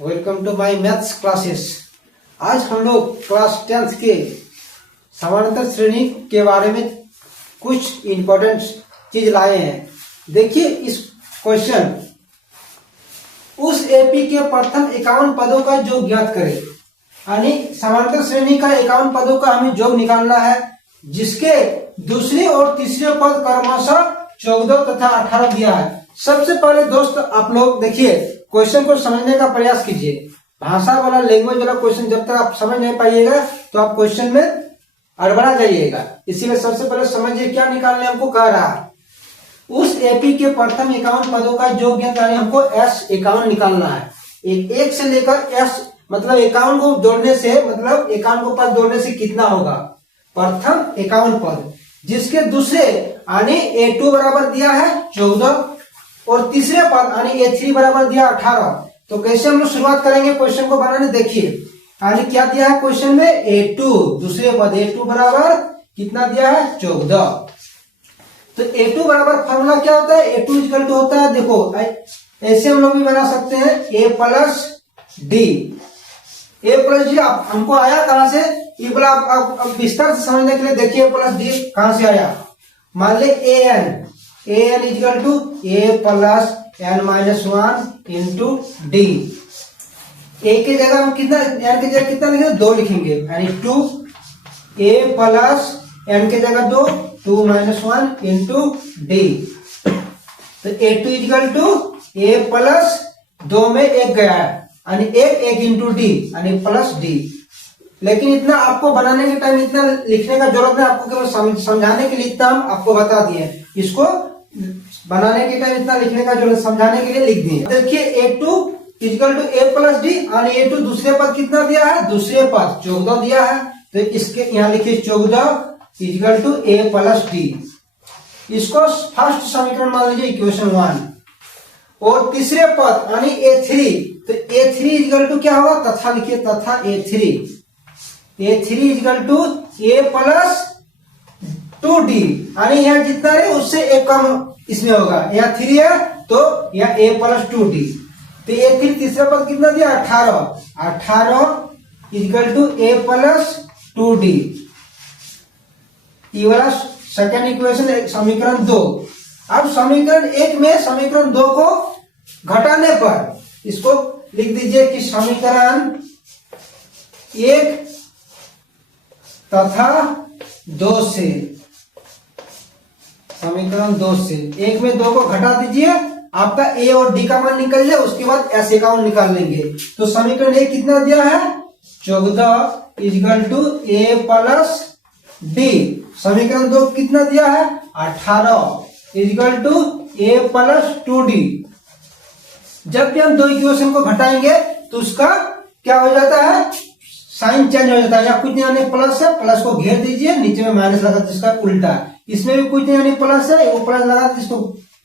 Welcome to my maths classes. आज हम लोग क्लास 10th के समानांतर श्रेणी के बारे में कुछ इंपॉर्टेंट चीज लाए हैं। देखिए इस क्वेश्चन, उस एपी के प्रथम 51 पदों का योग ज्ञात करें। यानी समानांतर श्रेणी का 51 पदों का हमें योग निकालना है, जिसके दूसरे और तीसरे पद क्रमशः 14 तथा 18 दिया है। सबसे पहले दोस्त आप लोग देखिए, क्वेश्चन को समझने का प्रयास कीजिए। भाषा वाला, लैंग्वेज वाला क्वेश्चन जब तक आप समझ नहीं पाइएगा तो आप क्वेश्चन में अड़बड़ा जाइएगा। इसीलिए सबसे पहले समझिए क्या निकालने हमको कह रहा है। उस एपी के प्रथम 51 पदों का योग ज्ञात करें। हमको S51 निकालना है। एक से लेकर S मतलब 51 को जोड़ने से, मतलब 51 को पद जोड़ने से कितना होगा? प्रथम 51 पद, जिसके दूसरे यानी A2 बराबर दिया है 14 और तीसरे पद यानी A3 बराबर दिया 18। तो कैसे हम लोग शुरुआत करेंगे क्वेश्चन को बनाने? देखिए यानी क्या दिया है क्वेश्चन में, A2 दूसरे पद A2 बराबर कितना दिया है? 14। तो A2 बराबर फॉर्मूला क्या होता है? A2 इक्वल टू होता है, देखो ऐसे हम लोग भी बना सकते हैं, A plus D. A plus D हमको आया कहां से? ये बोला आप विस्तार से समझने के लिए देखिए A प्लस डी कहां से आया। मान ले an equal to A plus n minus 1 into D. A के जगह हम कितना, n की जगह कितना लिखेंगे? 2 लिखेंगे, यानी 2 A प्लस n के जगह 2, 2 माइनस 1 इंटू डी। तो A2 equal to A plus 2 में 1 गया है, यानी 1 इंटू डी यानी प्लस डी। लेकिन इतना आपको बनाने के टाइम इतना लिखने का जरूरत नहीं, आपको केवल समझाने के लिए इतना हम आपको बता दिए। इसको बनाने के टाइम इतना लिखने का जरूरत, समझाने के लिए लिख दिए। देखिए A2 equal to A plus D, और A2 दूसरे पद कितना दिया है? दूसरे पद 14 दिया है। तो इसके यहाँ लिखिए 14 equal to A plus D. इसको फर्स्ट समीकरण मान लीजिए इक्वेशन 1। और तीसरे पद यानी A3, तो A3 इक्वल टू क्या होगा? तथा लिखिए, तथा A3 equal to A plus 2D, यानी यहाँ जितना है उससे एक कम इसमें होगा। यहाँ 3 है तो यहाँ A प्लस 2D। तो A3 तीसरा पद कितना दिया? 18 equal to A plus 2D। ये वाला सेकेंड इक्वेशन, समीकरण 2। अब समीकरण 1 में समीकरण 2 को घटाने पर इसको लिख दीजिए कि समीकरण 1 तथा 2 से, समीकरण 2 से 1 में 2 को घटा दीजिए, आपका A और D का मान निकल जाए, उसके बाद S51 निकाल लेंगे। तो समीकरण 1 कितना दिया है? 14 equal to A plus D। समीकरण 2 कितना दिया है? 18 equal to A plus 2D। जब भी हम दो इक्वेशन को घटाएंगे तो उसका क्या हो जाता है? साइन चेंज हो जाता है। या कुछ नहीं आने प्लस है, प्लस को घेर दीजिए, नीचे में माइनस लगा तो इसका उल्टा। इसमें भी कुछ नहीं आने प्लस है, वो प्लस लगा तो इसको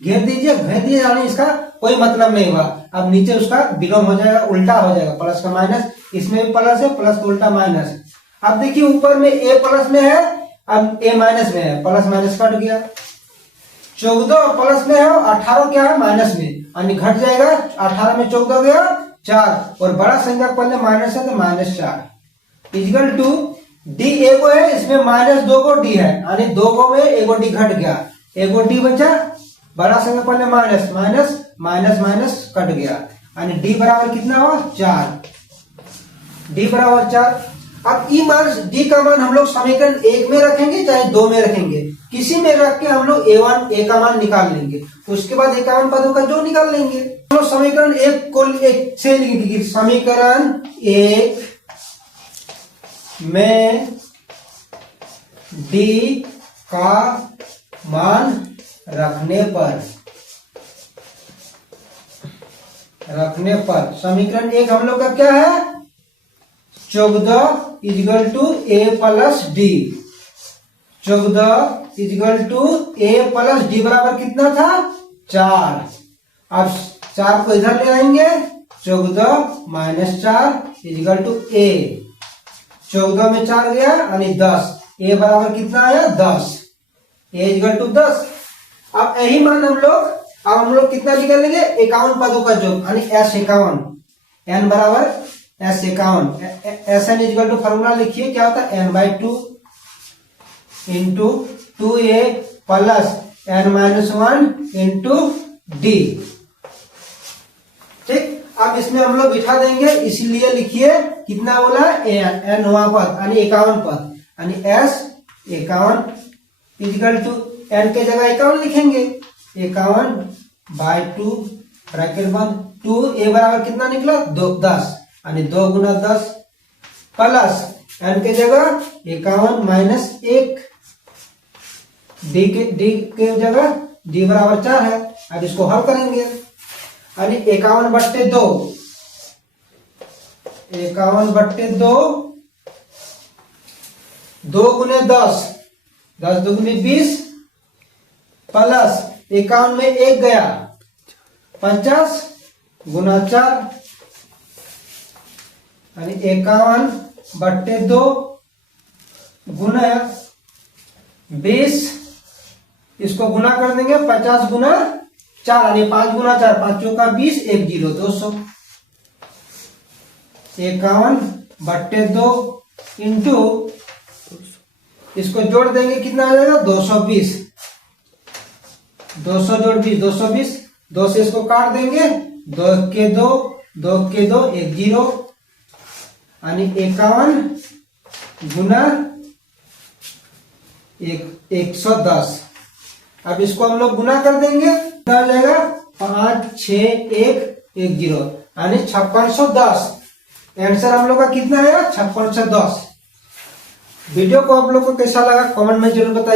घेर दीजिए, यानी इसका कोई मतलब नहीं हुआ। अब नीचे उसका विलोम हो जाएगा, उल्टा हो जाएगा, प्लस का माइनस। इसमें भी प्लस है, प्लस का उल्टा माइनस। अब देखिए ऊपर में A प्लस में है, अब A माइनस में है, प्लस माइनस कट गया। 14 प्लस में है, 18 क्या है? माइनस में, यानी घट जाएगा। 18 में 14 गया 4, और बड़ा संख्या पहले माइनस है तो माइनस 4 इक्वल टू डी। एगो है, इसमें माइनस 2 को डी है, यानी 2 को में एगो डी घट गया, एगो डी बचा। बड़ा संख्या पहले minus, minus minus minus cut गया, यानी डी बराबर कितना हुआ? 4। डी बराबर 4। अब ई मान, डी का मान हम लोग समीकरण 1 में रखेंगे चाहे 2 में रखेंगे, किसी में रख के हम लोग A का मान निकाल लेंगे। उसके बाद 51 पदों का जो निकाल लेंगे। हम लोग समीकरण 1 को 1 से लिख दीजिए। समीकरण 1 में डी का मान रखने पर समीकरण 1 हम लोग का क्या है? 14 equal to A plus D. 14 equal to A plus D बराबर कितना था? 4। अब 4 को इधर ले आएंगे, 14 माइनस 4 इक्वल टू A। 14 में 4 गया यानी 10। A बराबर कितना आया? 10। A equal to 10। अब यही मान हम लोग, अब हम लोग कितना निकाल लेंगे? 51 पदों का योग, यानी S51। n बराबर s 51, SN equal to formula लिखिए क्या होता है n/2 into 2a plus n-1 into d। ठीक, अब इसमें हम लोग बिठा देंगे, इसलिए लिखिए कितना बोला n वहां पद यानी 51 पद यानी s 51 इक्वल टू n के जगह 51 लिखेंगे 51/2 ब्रैकेट बंद 2a बराबर कितना निकला 10 यानी 2 गुना 10 प्लस n के जगह 51 माइनस 1 d के जगह d बराबर 4 है। अब इसको हल करेंगे यानी 51/2 2 गुने 10 10 दुगुने 20 प्लस 51 में 1 गया 50 गुना 4 यानी 51/2 गुना 20, इसको गुना कर देंगे 50 गुना 4 यानी 5 गुना 4 5 चौका 20 1 0 200 51/2 इंटू इसको जोड़ देंगे कितना आ जाएगा 220 200 जोड़ 20 220 2 से इसको काट देंगे 2 के 2 2 के 2 1 0 यानी 51 गुना 110। अब इसको हम लोग गुना कर देंगे कितना आ जाएगा 5 6 1 1 0 यानी 5610। आंसर हम लोग का कितना आया 5610। वीडियो को आप लोग को कैसा लगा कमेंट में जरूर बताइए।